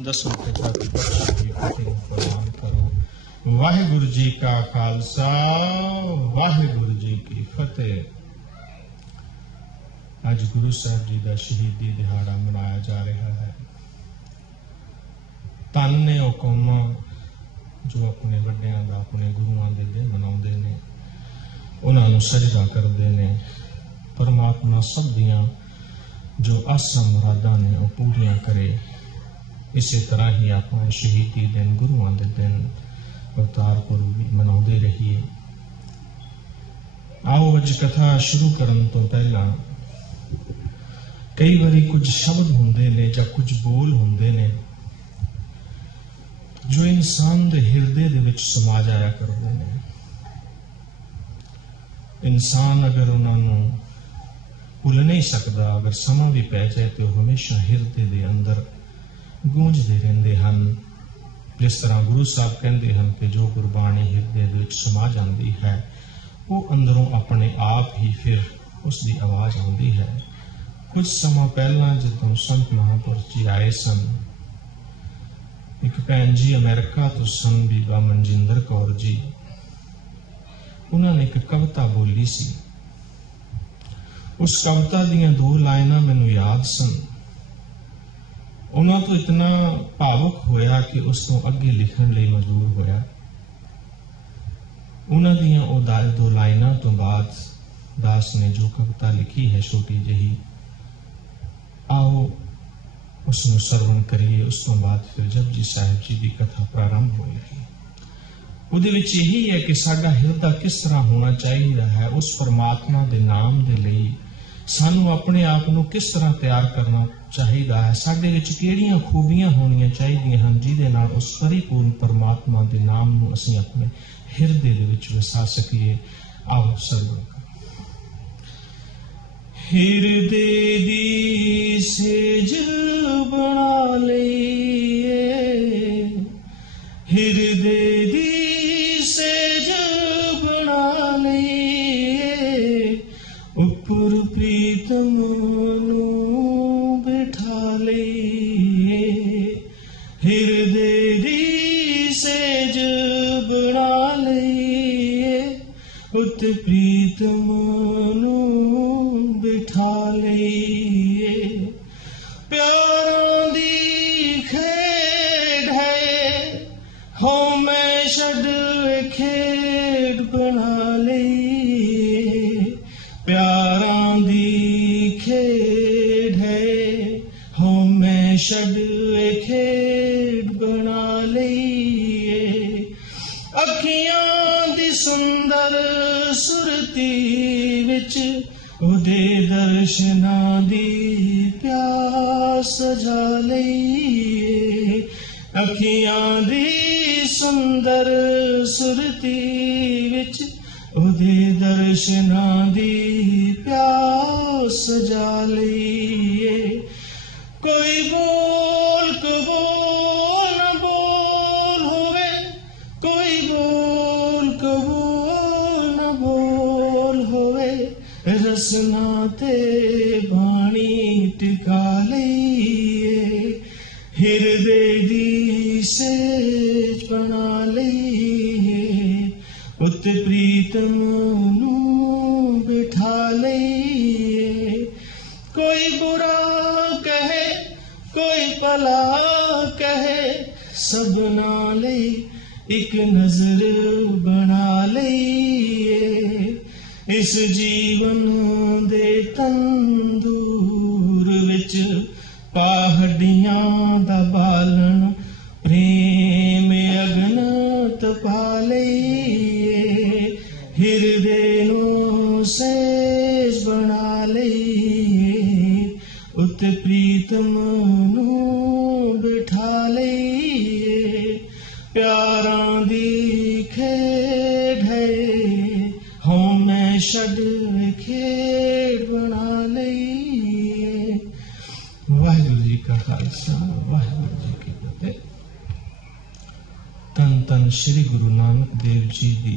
दसों पिता की फतेह प्रदान करो। वाहिगुरु जी का खालसा, वाहिगुरु जी की फतेह। अज गुरु साहब जी का शहीदी दिहाड़ा मनाया जा रहा है। धन ने वो कौमां जो अपने वड्डियां दा अपने गुरुआं दे दिन मनाउंदे ने, उन्हां नूं सजदा करदे ने। परमात्मा सब दियां जो आसां मुरादां ने वो पूरियां करे। इस तरह ही आप शहीदी दिन गुरुआं दे दिन अवतार पुरब भी मनाउंदे रहिए। आओ अज कथा शुरू करन तो पहला कई बारी कुछ शब्द हुंदे ने जां कुछ बोल हुंदे ने जो इंसान दे हिरदे दे विच समा जाया करदे ने। इंसान अगर उन्होंने भुल नहीं सकता, अगर समा भी पै जाए तो हमेशा हिरदे दे अंदर गूंजते रहते हैं। जिस तरह गुरु साहब कहते हैं कि जो गुरबाणी हिरदे दे विच समा जाती है वो अंदरों अपने आप ही फिर उसकी आवाज़ आती है। कुछ समा पहला जो संत महापुरुष जी आए सन, एक भैन जी अमेरिका तो सन बीबा मनजिंदर कौर जी, उन्होंने एक कविता बोली सी। उस कविता दियां दो लाइनां मैनू याद सन। उन्होंने तो इतना भावुक होया कि उस तो अगे लिखण लई मजबूर होया। उन्हां दियां ओ दो लाइनां तो बाद दास ने जो कविता लिखी है छोटी जही, आओ उसनूं सरवण करिए। उस तो बाद फिर जपजी साहिब जी की कथा प्रारंभ होएगी। उहदे विच यही है कि साडा हिरदा किस तरह होना चाहिए है। उस परमात्मा दे नाम दे लई सानू अपने आप को किस तरह तैयार करना चाहिए है। साडे विच किहड़ियां खूबियां होनियां चाहिदियां हन जिहदे नाल उस परिपूर्ण परमात्मा दे नाम नूं असीं अपने हिरदे दे विच वसा सकीए। आओ सरवण हिरदे दी सेज बना लईए, हिरदे दी सेज बना लईए, उपर प्रीतम नूं बिठा लईए। हिरदे दी सेज बना लईए, उत प्रीतम बिठा लईए। प्यारां दी खेड है, हो मैं छड़ खेड बना लईए। प्यारां दी खेड है, हो मैं छड़ खेड बना लईए। अखियां दी सुंदर सुरती विच उदे दर्शनां दी प्यास सजा लईए। अखियां दी सुंदर सुरती विच उदे दर्शनां दी प्यास सजा लईए। कोई बोल कबूल न बोल होवे, कोई बोल कबूल न बोल होवे, रसना ते बाणी टिका लईए। हिरदे दी सेज बना लईए, उत प्रीतम नूं बिठा लईए। कोई बुरा कहे कोई भला कहे, सबना लई एक नजर बना लईए। इस जीवन दे तंदूर विच पहाड़ियां दा बालन प्रेम अगन तपा लईए। हिरदे नूं सेज बना लईए, उत प्रीतम नूं बिठा लईए। प्यारां दी खेड है, हों मैं छड़ खेड बना लईए। वाहिगुरु जी का खालसा, वाहिगुरु जी की फतेह। तन तन श्री गुरु नानक देव जी की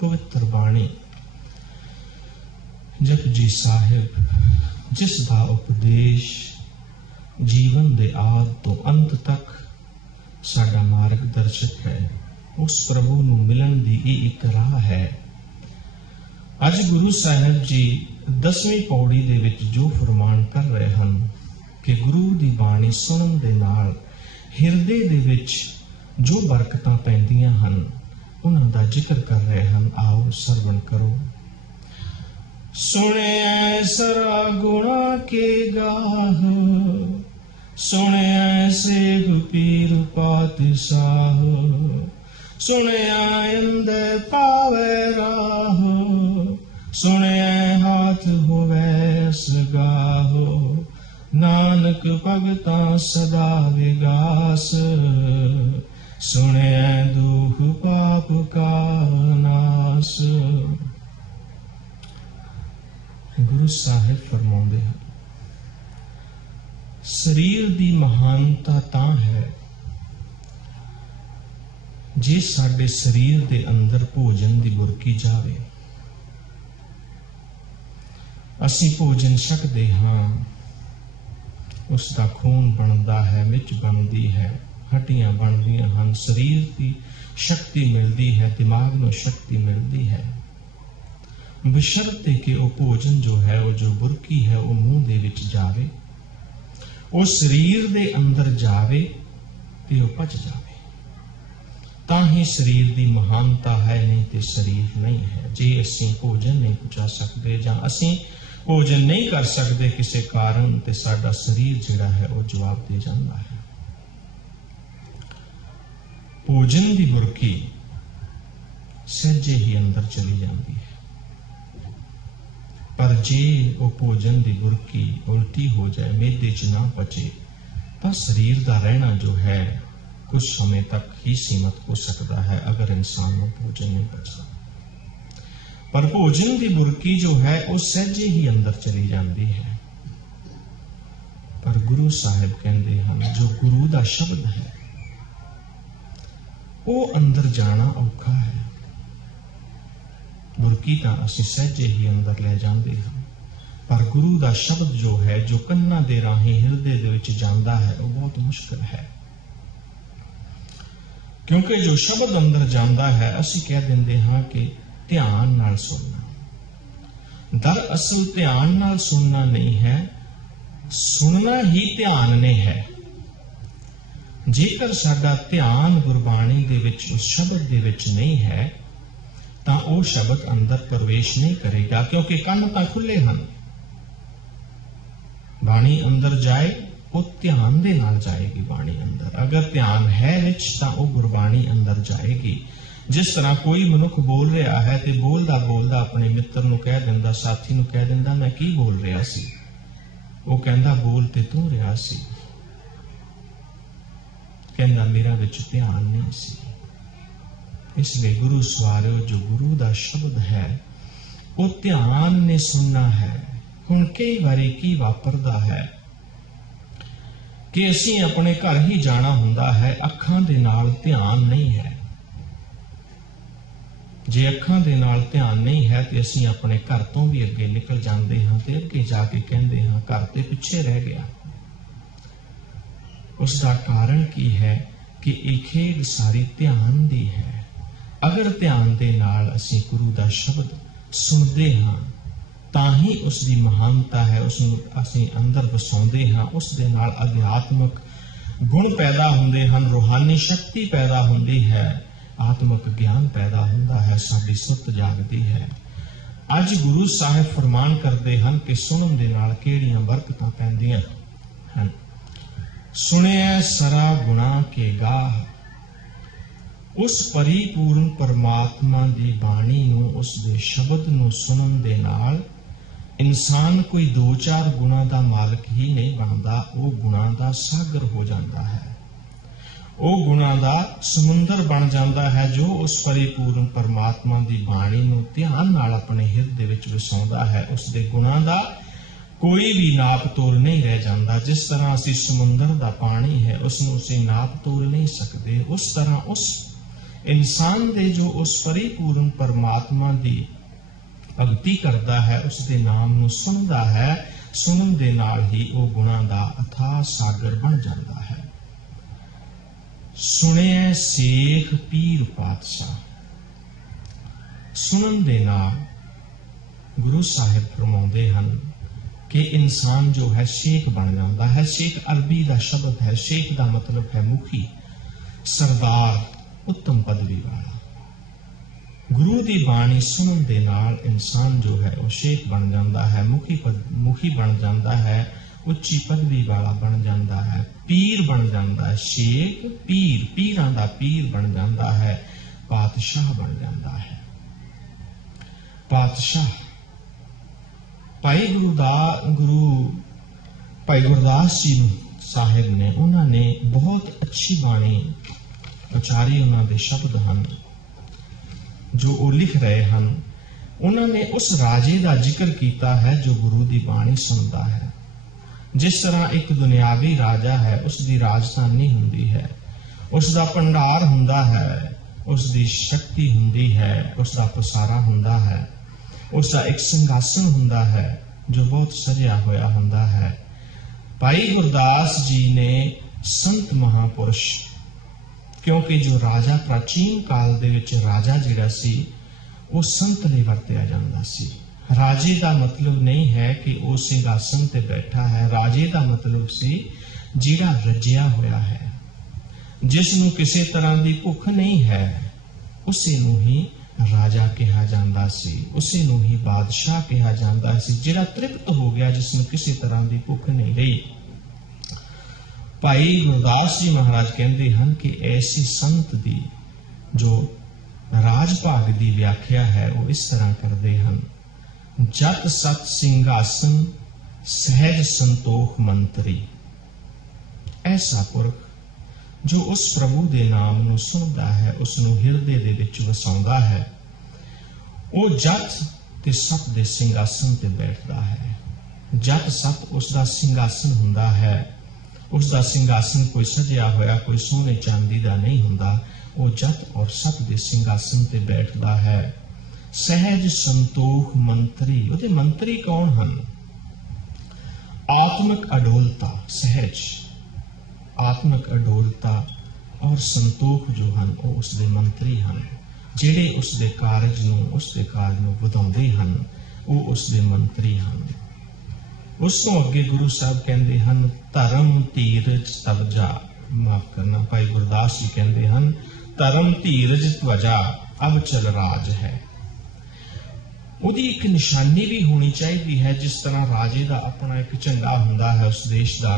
पवित्र बाणी जपजी साहिब जिस दा उपदेश जीवन दे आद तो अंत तक साडा मार्गदर्शक है। उस प्रभु नूं मिलन दी एक राह है। अज गुरु साहिब जी 10वीं पौड़ी दे विच जो फरमान कर रहे हैं कि गुरु दी बाणी सुनन दे नाल हिरदे दे विच जो बरकतां पैंदियां हन उन्हां दा जिक्र कर रहे हैं। आओ सरवण करो। सुने सरा गुणा के गाह, सुने सेख पीर पातशाह, सुने अंदर पावे राह, सुने हाथ होवे सगाह, नानक भगता सदा विगास, सुने दुख पाप का नाश। गुरु साहिब फरमाते हैं शरीर की महानता तां है जे साडे शरीर दे अंदर भोजन की बुरकी जावे। असी भोजन छकदे हां, उसका खून बनता है, मिच बनती है, हड्डियां बनदियां हन, शरीर की शक्ति मिलती है, दिमाग नूं शक्ति मिलती है, बशर्ते कि वह भोजन जो है वो जो बुरकी है वो मुंह दे विच जावे, वो शरीर दे अंदर जावे ते वो पच जावे। तां ही शरीर की महानता है, नहीं तो शरीर नहीं है। जे असीं भोजन नहीं पचा सकते जां असीं भोजन नहीं कर सकते किसी कारण, ते साडा शरीर जिहड़ा है वो जवाब दे जांदा है। भोजन की बुरकी सहजे ही अंदर चली जाती है, पर जे वो भोजन की बुरकी उल्टी हो जाए, मेदे च ना पचे, तो शरीर का रहना जो है कुछ समय तक ही सीमित हो सकता है अगर इंसान को भोजन नहीं पचता। पर भोजन की बुरकी जो है वो सहजे ही अंदर चली जाती है। पर गुरु साहिब कहते हैं जो गुरु का शब्द है वो अंदर जाना औखा है। बुरकी तो असीं सहजे ही अंदर ले जाते हैं, पर गुरु का शब्द जो है जो कन्ना दे राही हिरदे दे विच जांदा है वो बहुत मुश्किल है। क्योंकि जो शब्द अंदर जांदा है असीं कह देंदे हां कि ध्यान नाल सुनना। दरअसल ध्यान नाल सुनना नहीं है, सुनना ही ध्यान ने है। जेकर साडा ध्यान गुरबाणी दे विच उस शब्द दे विच नहीं है तां वो शब्द अंदर प्रवेश नहीं करेगा, क्योंकि कन्न तां खुले हन। बाणी अंदर जाए वो ध्यान दे नाल जाएगी बाणी अंदर। अगर ध्यान है विच तां वो गुरबाणी अंदर जाएगी। जिस तरह कोई मनुख बोल रहा है तो बोलदा बोलदा अपने मित्र नूं कह दिंदा, साथी नूं कह दिंदा मैं की बोल रहा सी, वो कहंदा बोल ते तू रहा सी, कहंदा मेरा विच ध्यान नहीं सी। इसलिए गुरु सवारियो जो गुरु का शब्द है वो ध्यान ने सुनना है। हुण कई बारी की वापरदा है कि असीं अपने घर ही जाना हुंदा है, अखां दे नाल ध्यान नहीं है। जे अखां दे नाल ध्यान नहीं है तो असीं अपने घर तो भी अगे निकल जाते हाँ, तो अगे जाके कहते हाँ घर ते पिछे रह गया। उसका कारण की है कि ये खेड सारी ध्यान दी है। अगर ध्यान दे नाल असीं गुरु का शब्द सुनते हाँ तां ही उसकी महानता है, उसनूं असीं अंदर वसाउंदे हाँ, उस दे नाल अध्यात्मक गुण पैदा हुंदे हन, रूहानी शक्ति पैदा हुंदी है, आत्मक ज्ञान पैदा हुंदा है, साडी सुत जागदी है। अज गुरु साहिब फरमान करते हैं कि सुनन दे नाल किहड़ियां बरकतां पैंदियां हन। सुनिया सरा गुणा के गाह, उस परिपूर्ण परमात्मा की बाणी नूं, उस दे शब्द नूं सुनन दे नाल इंसान कोई दो चार गुणा का मालक ही नहीं बनता, वो गुणा का सागर हो जाता है, वो गुणा का समुंदर बन जाता है, जो उस परिपूर्ण परमात्मा की बाणी नूं ध्यान नाल अपने हिरदे विच वसाउंदा है। उस दे गुणा का कोई भी नाप तोल नहीं रह जाता। जिस तरह असीं समुंदर का पानी है उसनूं असीं नाप तोल नहीं सकते, उस तरह उस इंसान दे जो उस परिपूर्ण परमात्मा की भगती करता है, उसके नाम नूं सुनदा है, सुनन दे नाल ही वो गुणां दा अथाह सागर बन जाता है। सुनिए शेख पीर पातशाह। सुनन दे नाल गुरु साहिब फरमाउंदे हन कि इंसान जो है शेख बन जाता है। शेख अरबी का शब्द है। शेख का मतलब है मुखी, सरदार, उत्तम पदवी वाला। गुरु की बाणी सुनन दे नाल इंसान जो है वह शेख बन जाता है, मुखी बन जाता है, उच्ची पदवी वाला बन जाता है, पीर बन जाता है। शेख पीर, पीरां दा पीर बन जाता है, पातशाह बन जाता है। पातशाह भाई गुरदास जी साहिब ने उन्होंने बहुत अच्छी बाणी उचारी। उन्होंने शब्द हैं जो वो लिख रहे हैं। उन्होंने उस राजे का जिक्र किया है जो गुरु की बाणी सुनता है। जिस तरह एक दुनियावी राजा है, उसकी राजधानी होंदी है, उसका भंडार हुंदा है, उसकी शक्ति हुंदी है, उसका पसारा हुंदा है, उसका एक सिंहासन हुंदा है जो बहुत सजिया होया हुंदा है। भाई गुरदास जी ने संत महापुरुष, क्योंकि जो राजा प्राचीन काल दे विच राजा जिहड़ा सी वो संत लई वरतिया जांदा सी। राजे का मतलब नहीं है कि वो सिंहासन ते बैठा है। राजे का मतलब सी जिहड़ा रजिया होया है, जिसनूं किसी तरह की भुख नहीं है, उसे नूं ही राजा कहा जाता सी, उसे नूं ही बादशाह कहा जाता सी। जिहड़ा तृप्त हो गया, जिसनूं किसी तरह की भुख नहीं रही। भाई गुरदास जी महाराज कहते हैं कि ऐसी संत दी जो राज भाग की व्याख्या है वो इस तरह करते हैं। जत सत सिंहासन सहज संतोख मंत्री। ऐसा पुरख जो उस प्रभु के नाम नूं सुनता है, उसनूं हिरदे दे विच वसाउंदा है, वो जत ते सत दे सिंहासन ते बैठदा है। जत सत उसका सिंहासन हुंदा है। उसका सिंहासन कोई सजिया होया, कोई सोने चांदी का नहीं हुंदा। वो जत और सत दे सिंहासन ते बैठदा है। सहज संतोख मंत्री। उहदे मंत्री कौन हन? आत्मिक अडोलता, सहज आत्मिक अडोलता और संतोख जो हन वो उसके मंत्री हन। जिहड़े उसके कारज नूं वधाउंदे हन वो उसके मंत्री हन। उस तो अगे गुरु साहब कहते हैं धर्म धीरज तवजा। माफ करना, भाई गुरदास जी कहते हैं धर्म धीरज त्वजा अब चल राज है। उहदी एक निशानी भी होनी चाहिए है। जिस तरह राजे का अपना एक झंडा हुंदा है, उस देश का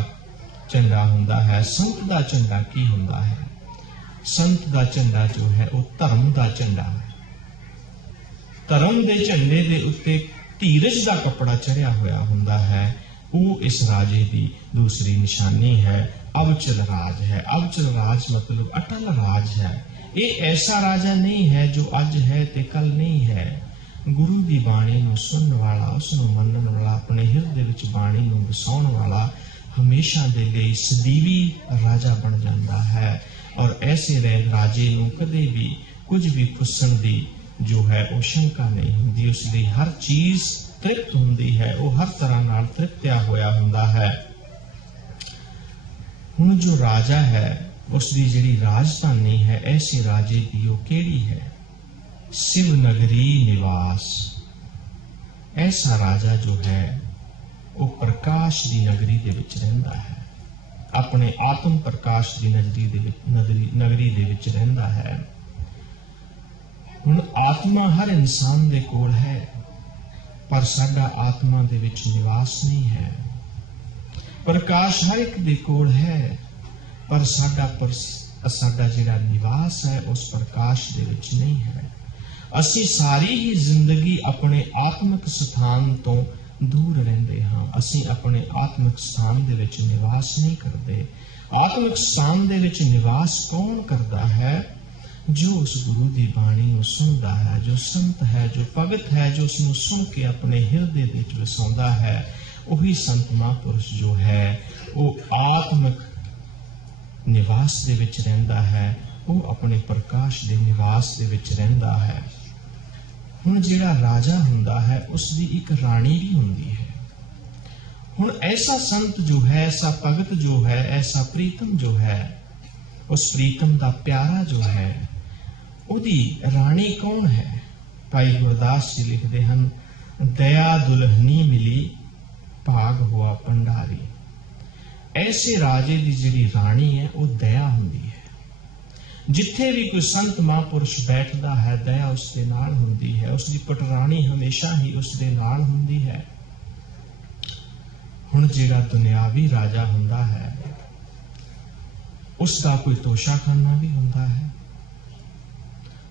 झंडा हुंदा है। संत का झंडा की हुंदा है? संत का झंडा जो है वो धर्म का झंडा है। धर्म के झंडे के उत्ते धीरज का कपड़ा चढ़िया होया हुंदा है। वो इस राजे की दूसरी निशानी है। अब चल राज है। अब चल राज मतलब अटल राज है। ये ऐसा राजा नहीं है जो अज है ते कल नहीं है। गुरु की बाणी नूं सुनन वाला, उसनूं मनन वाला, अपने हिरदे विच बाणी नूं वसाउण वाला हमेशा दे लई सदीवी राजा बन जाता है। और ऐसे राजे नूं कदे भी कुछ भी खुस्सण दी जो है वो शंका नहीं होंदी। उसकी हर चीज तृप्त होंदी है, वो हर तरह नाल तृप्तिया होया हुंदा है। हुण जो राजा है उसकी जिहड़ी राजधानी है, ऐसे राजे की वो केड़ी है? शिव नगरी निवास। ऐसा राजा जो है वो प्रकाश की नगरी दे विच रहिंदा है, अपने आत्म प्रकाश की नगरी दे विच रहिंदा है। हुण आत्मा हर इंसान दे कोल है, पर साडा आत्मा दे विच निवास नहीं है। प्रकाश हर एक दे कोल है, पर साडा जिहड़ा निवास है उस प्रकाश दे विच नहीं है। असी सारी ही जिंदगी अपने आत्मिक स्थान तो दूर रहंदे हां। असी अपने आत्मिक स्थान दे विच निवास नहीं करते। आत्मिक स्थान दे विच निवास कौन करता है? जो उस गुरु की बाणी नूं सुनदा है, जो संत है, जो भगत है, जो उसनूं सुन के अपने हिरदे दे विच वसाउंदा है, वही संत महापुरुष जो है वो आत्मिक निवास दे विच रहिंदा है, वो अपने प्रकाश दे निवास दे विच रहिंदा है। हुण जिहड़ा राजा हुंदा है उसदी एक राणी भी हुंदी है। हुण ऐसा संत जो है, ऐसा भगत जो है, ऐसा प्रीतम जो है, उस प्रीतम दा प्यारा जो है, उहदी राणी कौन है? भाई गुरदास जी लिखते हैं, दया दुल्हनी मिली भाग हुआ भंडारी। ऐसे राजे दी जिहड़ी राणी है वो दया हुंदी है। जिथे भी कोई संत महापुरुष बैठदा है, दया उसके नाल हुंदी है, उसकी पटराणी हमेशा ही उसके नाल हुंदी है। हुण जिहड़ा दुनियावी राजा हुंदा है, उसका कोई तोशाखाना भी हुंदा है।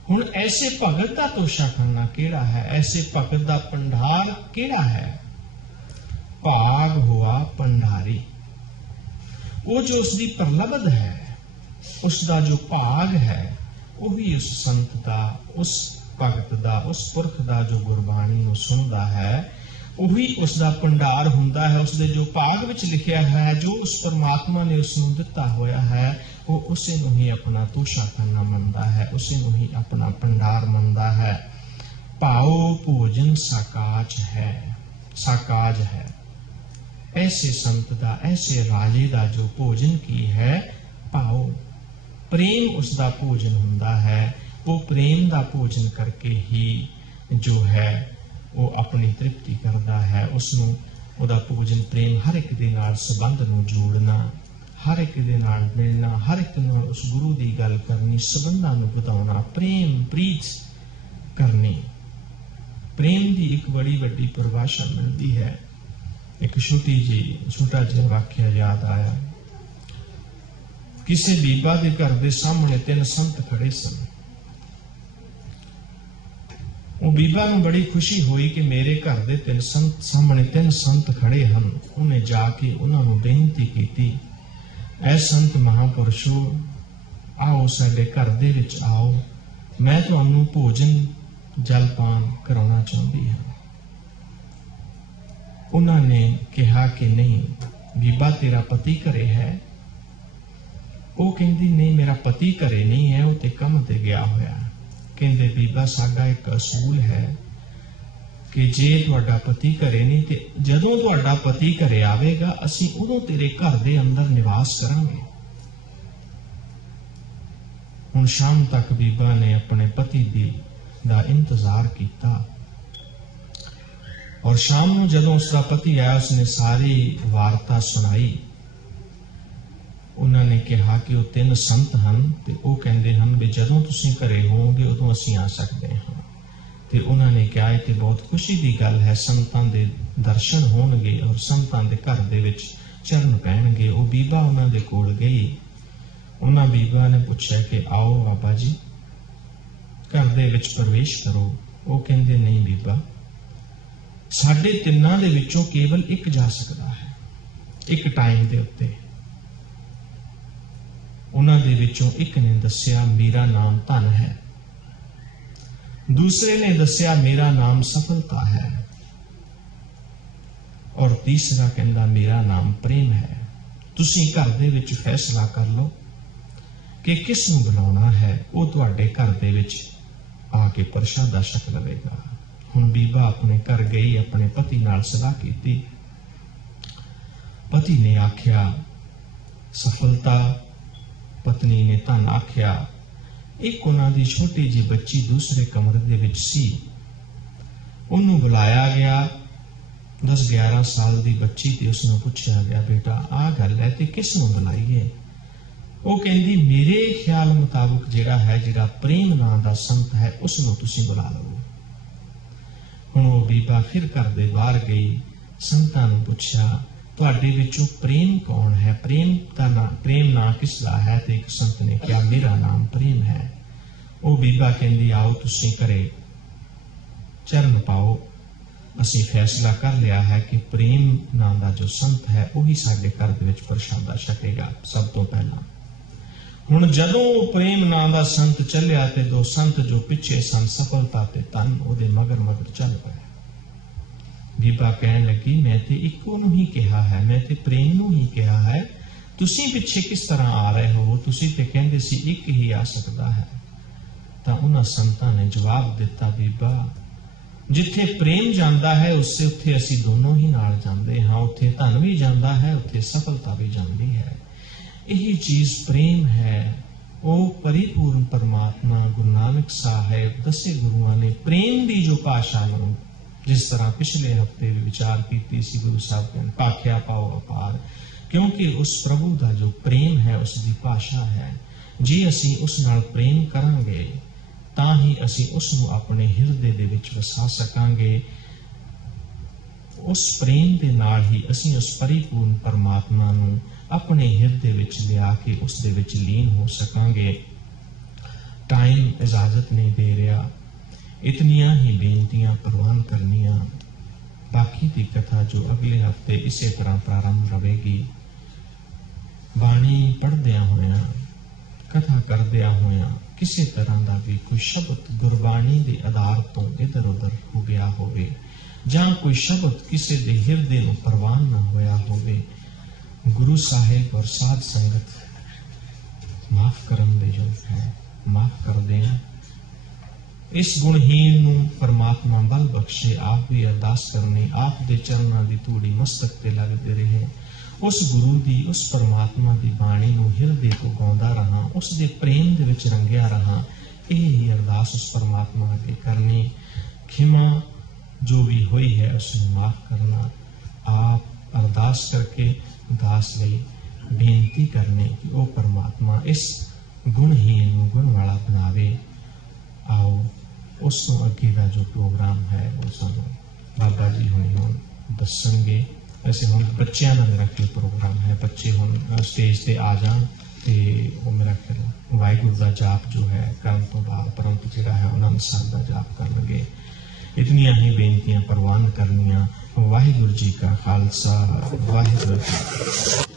हुण ऐसे भगत दा तोशाखाना केड़ा है? ऐसे भगत दा भंडार केड़ा है? भाग हुआ भंडारी। वो जो उसकी प्रलब्ध है, उसका जो भाग है, वो भी उस संत का, उस भगत का, उस पुरख का जो गुरबाणी नूं सुनदा है, वही उसका भंडार हुंदा है। उसके जो भाग विच लिखिया है, जो उस परमात्मा ने उसनूं दिता होया है, वो उसे नूं ही अपना तोशाखाना मनदा है, उसे नूं ही अपना भंडार मनदा है। भाओ भोजन साकाज है, साकाज है। ऐसे संत दा, ऐसे राजे दा जो भोजन की है, भाओ प्रेम उसका भोजन हुंदा है। वो प्रेम दा भोजन करके ही जो है वो अपनी तृप्ति करता है। उसनूं उहदा भोजन प्रेम, हर एक दे नाल संबंध नूं जोड़ना, हर एक दे नाल मिलना, हर एक नाल उस गुरु दी गल करनी, संबंधां नूं वधाउणा, प्रेम प्रीत करनी। प्रेम की एक बड़ी वड्डी परिभाषा मिलती है। एक छोटा जिहा वाक्या याद आया। किसी बीबा के घर के सामने 3 संत खड़े सन। वो बीबा नूं बड़ी खुशी हुई कि मेरे घर के 3 संत सामने 3 संत खड़े हैं। उन्हें जाके उन्होंने बेनती की, ऐ संत महापुरुषो, आओ साडे घर दे विच आओ, मैं तुहानूं भोजन जलपान कराउणा चाहुंदी हां। उन्होंने कहा कि नहीं बीबा, तेरा पति घरे है? वो कहती नहीं, मेरा पति घरे नहीं है, वो ते काम ते गया होया। कहते बीबा, साडा एक असूल है कि जे तुहाडा पति घरे नहीं ते जदों तुहाडा पति घरे आवेगा, असीं उदों तेरे घर दे अंदर निवास करांगे। हुण शाम तक बीबा ने अपने पति दा इंतजार किया और शाम नूं जदों उसका पति आया, उसने सारी वार्ता सुनाई। उन्होंने कहा कि वो 3 संत हैं ते वो कहते हैं भी जदों तुसीं घरे होवोगे उदों असीं आ सकते हैं। ते उन्होंने कहा कि बहुत खुशी की गल है, संतां दे दर्शन होणगे और संतां दे घर दे विच चरण पैणगे। वो बीबा उन्हां दे कोल गई। उन्हां बीबा ने पूछा कि आओ बाबा जी, घर दे विच प्रवेश करो। वो कहते नहीं बीबा, साडे 3 दे विचों केवल एक जा सकता है, एक टाइम दे उत्ते। उन्हां दे विचों एक ने दस्या मेरा नाम धन है, दूसरे ने दस्या मेरा नाम सफलता है, और तीसरा कहंदा मेरा नाम प्रेम है। तुसीं घर दे विच फैसला कर लो कि किस नूं बुलाउणा है, वो तुहाडे घर दे विच आके प्रशादा छक लवेगा। हुण बीबा अपने घर गई, अपने पति नाल सलाह की। पति ने आख्या सफलता, पत्नी ने धन आख्या। एक उन्हां दी छोटी जी बच्ची दूसरे कमरे दे विच सी। उन्होंने बुलाया गया, 10-11 साल की बच्ची थी। उसने पूछा गया बेटा आ गल है ते किस नूं बुलाईए? वो कहती मेरे ख्याल मुताबिक जिहड़ा है, जिहड़ा प्रेम नाम दा संत है, उसनूं तुसीं बुला लो। हुण वो बीबा फिर घर दे बाहर गई, संतां नूं पुछया तुहाडे विचों प्रेम कौन है? प्रेम ना किसदा है? ते एक संत ने कहा मेरा नाम प्रेम है। वो बीबा कहंदी आओ तुसीं घरे चरण पाओ, असीं फैसला कर लिया है कि प्रेम नाम दा जो संत है वही साडे घर दे विच प्रशादा छकेगा सब तो पहला। हुण जदों प्रेम नाम दा संत चलिया ते 2 संत जो पिछे सन सफलता ते धन उहदे मगर मगर चल पए। बीबा कहन लगी मैं ते इक्को नूं ही कहा है, मैं ते प्रेम नूं ही कहा है, तुसीं पिछे किस तरह आ रहे हो? तुसीं ते कहंदे सी एक ही आ सकता है। तां उन्हां संतां ने जवाब दिता बीबा जिथे प्रेम जाता है उससे उत्थे असी दोनों ही नाल जाते हाँ, उत्थे धन भी जाता है, उत्थे सफलता भी जाती है। यही चीज प्रेम है। वो परिपूर्ण परमात्मा गुरु नानक साहिब दसे गुरुआं ने प्रेम की जो भाषा नूं, जिस तरह पिछले हफ्ते भी विचार की सी, गुरु साहब ने भाख्या पाओ अपार, क्योंकि उस प्रभु का जो प्रेम है उसकी भाषा है। जे असी उस नाल प्रेम करांगे तां ही असी उसनूं अपने हिरदे दे विच वसा सकांगे। उस प्रेम दे नाल ही असी उस परिपूर्ण परमात्मा नूं अपने हिरदे विच लिया के उस दे विच लीन हो सकांगे। टाइम इजाजत नहीं दे रहा, इतनियां ही बेनतियां प्रवान करनियां। बाकी की कथा जो अगले हफ्ते इसे तरह प्रारंभ रहेगी। बाणी पढ़दिया होया, कथा करदिया होया किसी तरह का भी कोई शब्द गुरबाणी के आधार तो इधर उधर हो गया होवे, जां कोई शब्द किसी के हिरदे नूं प्रवान न होया होवे, गुरु साहिब और साध संगत माफ करन दे योग है, माफ कर दें। इस गुणहीन नूं परमात्मा बल बख्शे। आप भी अरदास करनी, आप दे चरणां दी धूड़ी मस्तक ते लगदे रहे। उस गुरु दी, उस परमात्मा दी बाणी नूं हिरदे तो गाउंदा रहा, उस दे प्रेम दे विच रंगिया रहा। यही अरदास उस परमात्मा अगे करनी। खिमा जो भी हुई है उसनूं माफ करना। आप अरदास करके दास लई बेनती करनी कि वो परमात्मा इस गुणहीन नूं गुण वाला बनावे। आओ उस तो अगे का जो प्रोग्राम है वो सानू बाबा जी हुण दसणगे। वैसे हम बच्चों का मेरा ख्याल प्रोग्राम है, बच्चे हम स्टेज पर आ जान तो वो मेरा ख्याल वाहिगुरू का जाप जो है करन तो बाद परंतु जिहड़ा है आनंद साहिब का जाप करनगे। इतनियां ही बेनतियां प्रवान करनियां। वाहिगुरू जी का खालसा, वाहिगुरू जी।